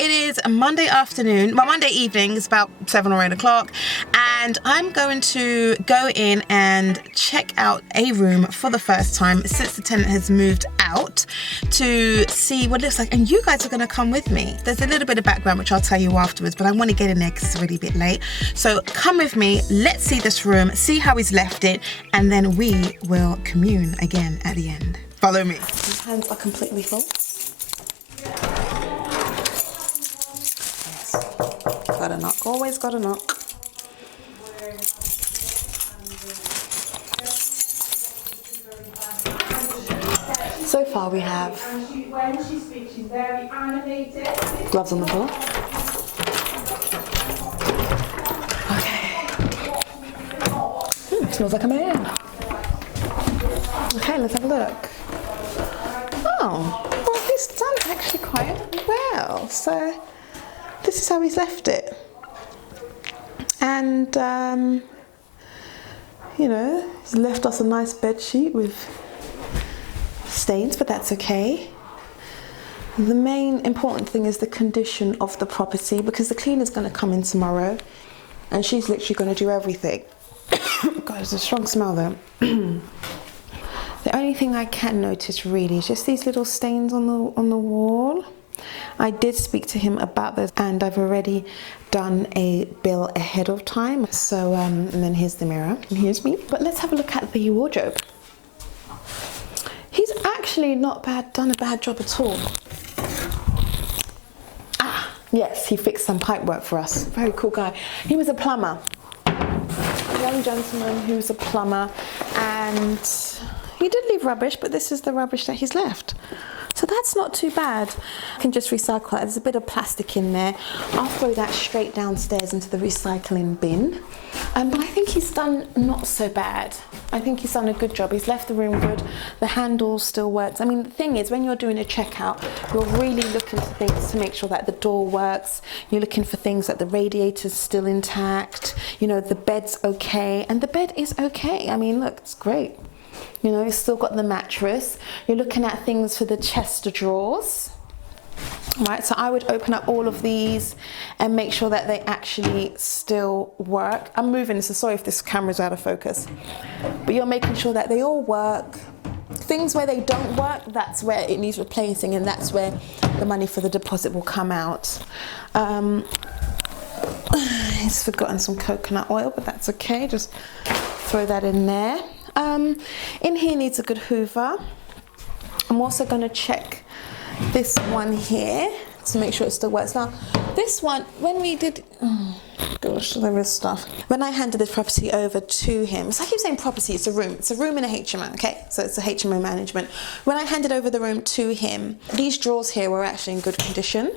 it is Monday afternoon, well, Monday evening, it's about 7 or 8 o'clock, and I'm going to go in and check out a room for the first time since the tenant has moved out to see what it looks like, and you guys are going to come with me. There's a little bit of background which I'll tell you afterwards, but I want to get in there because it's already a bit late. So come with me, let's see this room, see how he's left it, and then we will commune again at the end. Follow me. My hands are completely full. Yes. Gotta knock, always gotta knock. So far we have gloves on the floor. Okay. Smells like a man. Okay, let's have a look. Oh, well, he's done actually quite well. So this is how he's left it. And, you know, he's left us a nice bed sheet with stains, but that's okay. The main important thing is the condition of the property, because the cleaner's going to come in tomorrow and she's literally going to do everything. God, there's a strong smell though. The only thing I can notice really is just these little stains on the wall. I did speak to him about those, and I've already done a bill ahead of time. So, and then here's the mirror, and here's me. But let's have a look at the wardrobe. He's actually not done a bad job at all. Ah, yes, he fixed some pipe work for us. Very cool guy. He was a plumber. A young gentleman who was a plumber, and he did leave rubbish, but this is the rubbish that he's left. So that's not too bad. I can just recycle that. There's a bit of plastic in there. I'll throw that straight downstairs into the recycling bin. But I think he's done not so bad. I think he's done a good job. He's left the room good. The handle still works. I mean, the thing is, when you're doing a checkout, you're really looking for things to make sure that the door works. You're looking for things that the radiator's still intact. You know, the bed's okay. And the bed is okay. I mean, look, it's great. You know, you've still got the mattress. You're looking at things for the chest of drawers. Right, so I would open up all of these and make sure that they actually still work. I'm moving, so sorry if this camera's out of focus. But you're making sure that they all work. Things where they don't work, that's where it needs replacing, and that's where the money for the deposit will come out. He's forgotten some coconut oil, but that's okay. Just throw that in there. In here needs a good hoover. I'm also going to check this one here to make sure it still works. Now, this one, when we did, oh gosh, there is stuff. When I handed this property over to him, so I keep saying property, it's a room. It's a room in a HMO, okay? So it's a HMO management. When I handed over the room to him, these drawers here were actually in good condition.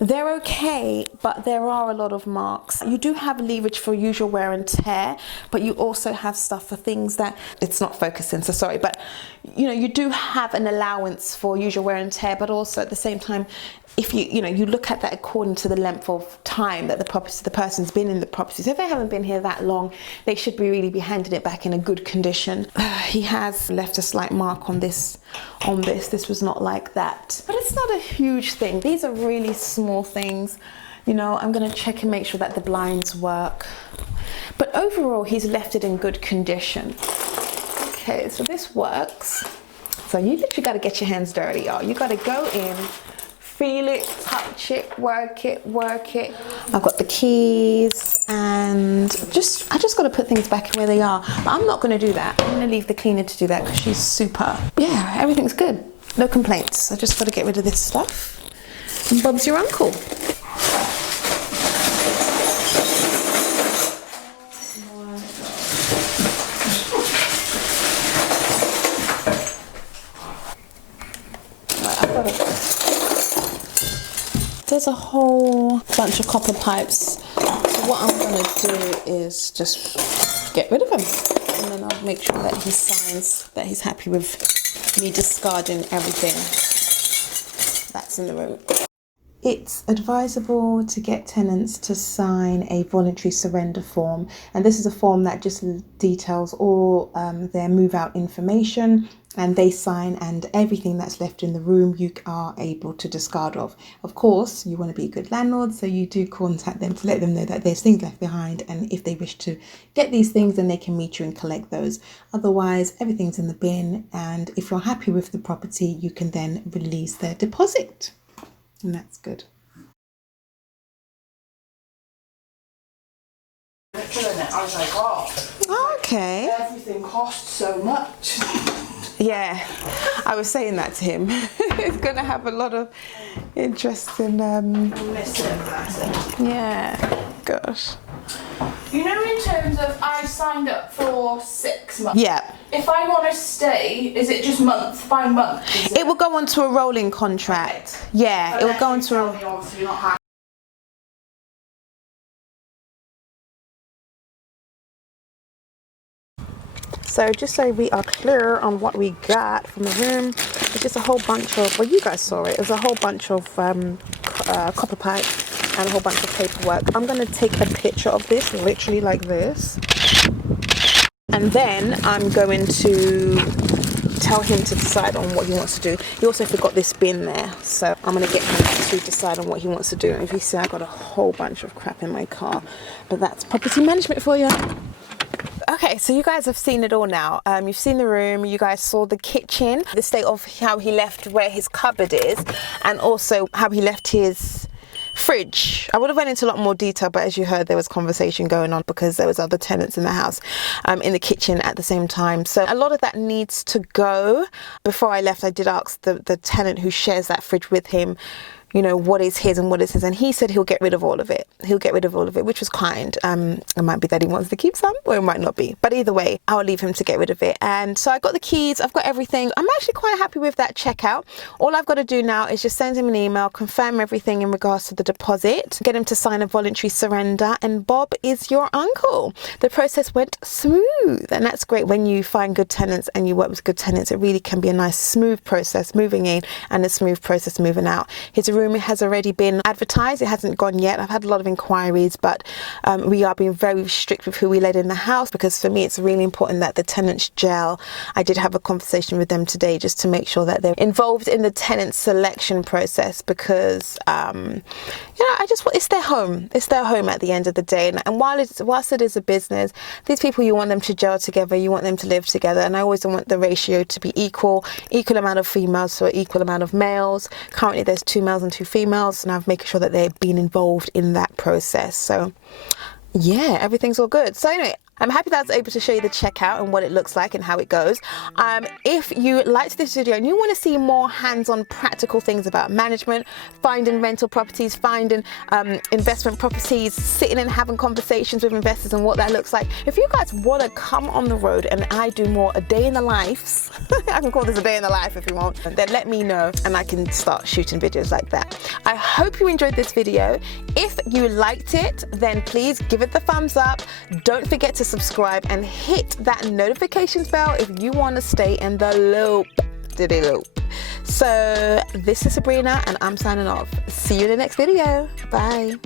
They're okay, but there are a lot of marks. You do have leverage for usual wear and tear, but you also have stuff for things that, it's not focusing, so sorry, but you know, you do have an allowance for usual wear and tear, but also at the same time, if you look at that according to the length of time that the person's been in the property. So if they haven't been here that long, they should really be handing it back in a good condition. He has left a slight mark on this. This was not like that. But it's not a huge thing. These are really small things. You know, I'm gonna check and make sure that the blinds work. But overall, he's left it in good condition. Okay, so this works. So you literally gotta get your hands dirty, y'all. You gotta go in, feel it, touch it, work it, work it. I've got the keys, and I just got to put things back where they are. But I'm not going to do that. I'm going to leave the cleaner to do that because she's super. Yeah, everything's good. No complaints. I just got to get rid of this stuff. And Bob's your uncle. There's a whole bunch of copper pipes. So what I'm going to do is just get rid of them. And then I'll make sure that he signs that he's happy with me discarding everything that's in the room. It's advisable to get tenants to sign a voluntary surrender form, and this is a form that just details all their move out information, and they sign, and everything that's left in the room you are able to discard of. Of course, you want to be a good landlord, so you do contact them to let them know that there's things left behind, and if they wish to get these things, then they can meet you and collect those. Otherwise, everything's in the bin, and if you're happy with the property, you can then release their deposit. And that's good. I was like, oh, Okay. everything costs so much. Yeah, I was saying that to him. It's going to have a lot of interesting. I miss it, bless it. Yeah, gosh. You know, in terms of I signed up for 6 months. Yeah. If I want to stay, is it just month by month? It will go on to a rolling contract. Yeah, it will go on to a. Obviously, you're not happy. So just so we are clear on what we got from the room, it's just a whole bunch of, well, you guys saw it, there's a whole bunch of copper pipe and a whole bunch of paperwork. I'm going to take a picture of this, literally like this, and then I'm going to tell him to decide on what he wants to do. He also forgot this bin there, so I'm going to get him to decide on what he wants to do. And if you see, I got a whole bunch of crap in my car, but that's property management for you. Okay, so you guys have seen it all now. You've seen the room, you guys saw the kitchen, the state of how he left where his cupboard is, and also how he left his fridge. I would have went into a lot more detail, but as you heard, there was conversation going on because there was other tenants in the house, in the kitchen at the same time. So a lot of that needs to go. Before I left, I did ask the tenant who shares that fridge with him, you know, what is his and what is his, and he said he'll get rid of all of it. He'll get rid of all of it, which was kind. It might be that he wants to keep some, or it might not be. But either way, I'll leave him to get rid of it. And so I got the keys, I've got everything. I'm actually quite happy with that checkout. All I've got to do now is just send him an email, confirm everything in regards to the deposit, get him to sign a voluntary surrender, and Bob is your uncle. The process went smooth, and that's great when you find good tenants and you work with good tenants. It really can be a nice smooth process moving in and a smooth process moving out. His room has already been advertised. It hasn't gone yet. I've had a lot of inquiries, but we are being very strict with who we let in the house, because for me it's really important that the tenants gel. I did have a conversation with them today just to make sure that they're involved in the tenant selection process, because you know, it's their home. It's their home at the end of the day, and whilst it is a business, these people, you want them to gel together, you want them to live together, and I always want the ratio to be equal amount of females to an equal amount of males. Currently there's 2 males and 2 females, and I've making sure that they're being involved in that process. So yeah, everything's all good. So anyway, I'm happy that I was able to show you the checkout and what it looks like and how it goes. If you liked this video and you want to see more hands-on practical things about management, finding rental properties, finding investment properties, sitting and having conversations with investors and what that looks like, if you guys want to come on the road and I do more a day in the life, I can call this a day in the life if you want, then let me know and I can start shooting videos like that. I hope you enjoyed this video. If you liked it, then please give it the thumbs up. Don't forget to subscribe and hit that notifications bell if you want to stay in the loop. So this is Sabrina and I'm signing off. See you in the next video. Bye.